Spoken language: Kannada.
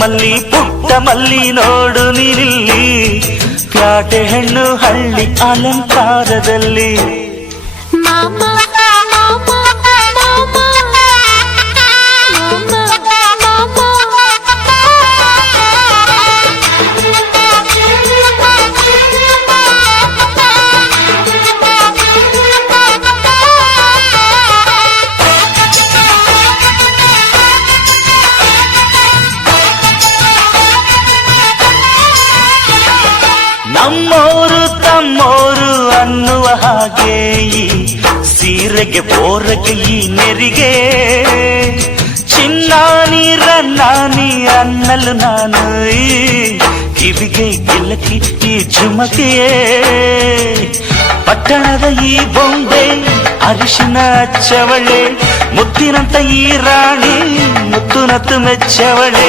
ಮಲ್ಲಿ ಪುಟ್ಟ ಮಲ್ಲಿ ನೋಡು ನೀನಿಲ್ಲಿ ಪ್ಯಾಟೆ ಹೆಣ್ಣು ಹಳ್ಳಿ ಅಲಂಕಾರದಲ್ಲಿ ನಮ್ಮೋರು ತಮ್ಮೋರು ಅನ್ನುವ ಹಾಗೆ ಈ ಸೀರೆಗೆ ಬೋರಗೆ ಈ ನೆರಿಗೆ ಚಿನ್ನಾನಿ ರನ್ನಾನಿ ಅನ್ನಲು ನಾನು ಈ ಕಿವಿಗೆ ಗಿಲಕಿ ಈ ಝುಮಕೆಯೇ ಪಟ್ಟಣದ ಈ ಬೊಂಬೆ ಅರಿಶಿನ ಹಚ್ಚವಳೆ ಮುತ್ತಿನಂತ ಈ ರಾಣಿ ಮುತ್ತು ನತ್ತು ಮೆಚ್ಚವಳೆ